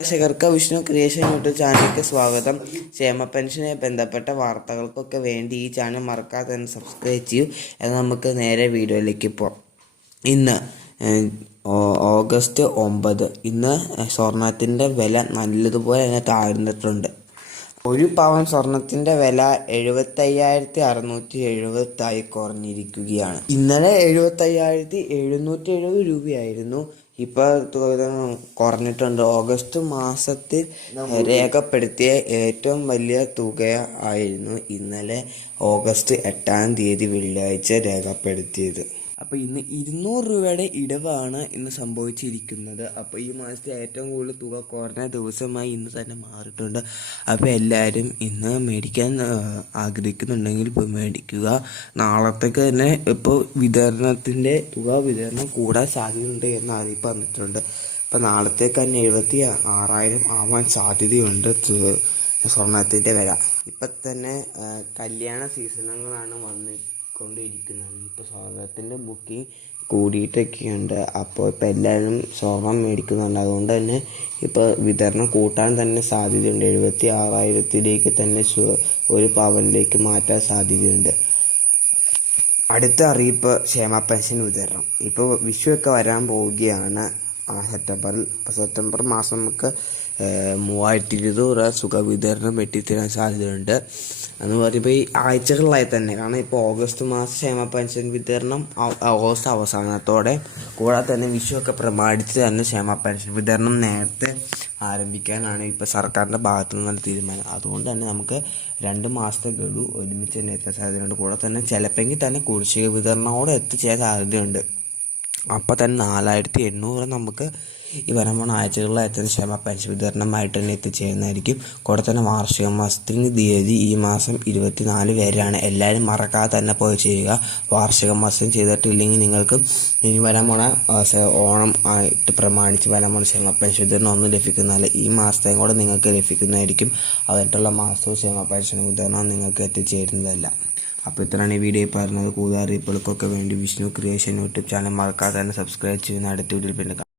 പ്രേക്ഷകർക്ക് Vishnu creation YouTube ചാനലിലേക്ക് സ്വാഗതം. ക്ഷേമ പെൻഷനെ ബന്ധപ്പെട്ട വാർത്തകൾക്കൊക്കെ വേണ്ടി ഈ ചാനൽ മറക്കാതെ തന്നെ സബ്സ്ക്രൈബ് ചെയ്യൂ. എന്നാൽ നമുക്ക് നേരെ വീഡിയോയിലേക്ക് പോകാം ഇന്ന് ഓഗസ്റ്റ് ഒമ്പത്. ഇന്ന് സ്വർണത്തിന്റെ വില നല്ലതുപോലെ തന്നെ താഴ്ന്നിട്ടുണ്ട്. ഒരു പവൻ സ്വർണത്തിന്റെ വില എഴുപത്തയ്യായിരത്തി അറുന്നൂറ്റി എഴുപത്തായി കുറഞ്ഞിരിക്കുകയാണ്. ഇന്നലെ എഴുപത്തയ്യായിരത്തി എഴുന്നൂറ്റി എഴുപത് രൂപയായിരുന്നു. ഇപ്പൊ തുക കുറഞ്ഞിട്ടുണ്ട്. ഓഗസ്റ്റ് മാസത്തിൽ രേഖപ്പെടുത്തിയ ഏറ്റവും വലിയ തുക ആയിരുന്നു ഇന്നലെ ഓഗസ്റ്റ് എട്ടാം തീയതി വെള്ളിയാഴ്ച രേഖപ്പെടുത്തിയത്. അപ്പോൾ ഇന്ന് ഇരുന്നൂറ് രൂപയുടെ ഇടവാണ് ഇന്ന് സംഭവിച്ചിരിക്കുന്നത്. അപ്പോൾ ഈ മാസത്തെ ഏറ്റവും കൂടുതൽ തുക കുറഞ്ഞ ദിവസമായി ഇന്ന് തന്നെ മാറിയിട്ടുണ്ട്. അപ്പോൾ എല്ലാവരും ഇന്ന് മേടിക്കാൻ ആഗ്രഹിക്കുന്നുണ്ടെങ്കിൽ ഇപ്പോൾ മേടിക്കുക. നാളത്തേക്ക് തന്നെ ഇപ്പോൾ വിതരണത്തിന്റെ തുക വിതരണം കൂടാൻ സാധ്യതയുണ്ട് എന്ന് അറിയിപ്പ് വന്നിട്ടുണ്ട് അപ്പോൾ നാളത്തേക്ക് തന്നെ എഴുപത്തി ആറായിരം ആവാൻ സാധ്യതയുണ്ട്. സ്വർണത്തിന്റെ വില. ഇപ്പം തന്നെ കല്യാണ സീസണുകളാണ് വന്ന് കൊണ്ടിരിക്കുന്നത് ഇപ്പോൾ സ്വർണത്തിന്റെ ബുക്കിംഗ് കൂടിയിട്ടൊക്കെയുണ്ട്. അപ്പോൾ ഇപ്പോൾ എല്ലാവരും സ്വർണം മേടിക്കുന്നുണ്ട്. അതുകൊണ്ട് തന്നെ ഇപ്പോൾ വിതരണം കൂട്ടാൻ തന്നെ സാധ്യതയുണ്ട്. എഴുപത്തി ആറായിരത്തിലേക്ക് തന്നെ ഒരു പവനിലേക്ക് മാറ്റാൻ സാധ്യതയുണ്ട്. അടുത്ത അറിയിപ്പ് ക്ഷേമ പെൻഷൻ വിതരണം. ഇപ്പോൾ വിഷുവൊക്കെ വരാൻ പോവുകയാണ്. സെപ്റ്റംബറിൽ സെപ്റ്റംബർ മാസം നമുക്ക് മൂവായിരത്തി രൂപ സുഖ വിതരണം എത്തിത്തരാൻ സാധ്യതയുണ്ട്. എന്ന് പറയുമ്പോൾ ഈ ആഴ്ചകളിലായി തന്നെ. കാരണം ഇപ്പോൾ ഓഗസ്റ്റ് മാസം ക്ഷേമ പെൻഷൻ വിതരണം ഓഗസ്റ്റ് അവസാനത്തോടെ. കൂടാതെ തന്നെ വിഷു ഒക്കെ പ്രമാണിച്ച് തന്നെ ക്ഷേമ പെൻഷൻ വിതരണം നേരത്തെ ആരംഭിക്കാനാണ് ഇപ്പോൾ സർക്കാരിന്റെ ഭാഗത്തു നിന്നുള്ള തീരുമാനം. അതുകൊണ്ട് തന്നെ നമുക്ക് രണ്ട് മാസത്തെ ഗഡു ഒരുമിച്ച് തന്നെ എത്താൻ സാധ്യതയുണ്ട്. കൂടെ തന്നെ ചിലപ്പെങ്കിൽ തന്നെ കുടിശ്ശിക വിതരണത്തോടെ എത്തിച്ചേരാൻ സാധ്യതയുണ്ട്. അപ്പോൾ തന്നെ നാലായിരത്തി എണ്ണൂറ് നമുക്ക് ഈ വരാൻ പോണ ആഴ്ചകളിൽ എത്തുന്ന ക്ഷമ പെൻഷൻ വിതരണമായിട്ട് തന്നെ എത്തിച്ചേരുന്നതായിരിക്കും. കൂടെ തന്നെ വാർഷിക മാസത്തിന് തീയതി ഈ മാസം ഇരുപത്തിനാല് വരെയാണ്. എല്ലാവരും മറക്കാതെ തന്നെ പോയി ചെയ്യുക. വാർഷിക മാസം ചെയ്തിട്ടില്ലെങ്കിൽ നിങ്ങൾക്ക് ഇനി സ- ഓണം ആയിട്ട് പ്രമാണിച്ച് വരാൻ പോണ ക്ഷമ പെൻഷൻ വിതരണം ഒന്നും ലഭിക്കുന്നതല്ല. ഈ മാസത്തെയും കൂടെ നിങ്ങൾക്ക് ലഭിക്കുന്നതായിരിക്കും. അതിട്ടുള്ള മാസവും ക്ഷമ പെൻഷൻ വിതരണം നിങ്ങൾക്ക് എത്തിച്ചേരുന്നതല്ല. അപ്പോൾ ഇത്രയാണ് ഈ വീഡിയോ പറഞ്ഞത് കൂടുതൽ അറിയിപ്പുകൾക്കൊക്കെ വേണ്ടി വിഷ്ണു ക്രിയേഷൻ യൂട്യൂബ് ചാനൽ മറക്കാതെ തന്നെ സബ്സ്ക്രൈബ് ചെയ്യുന്ന അടുത്ത വീഡിയോയിൽ പിന്നെ.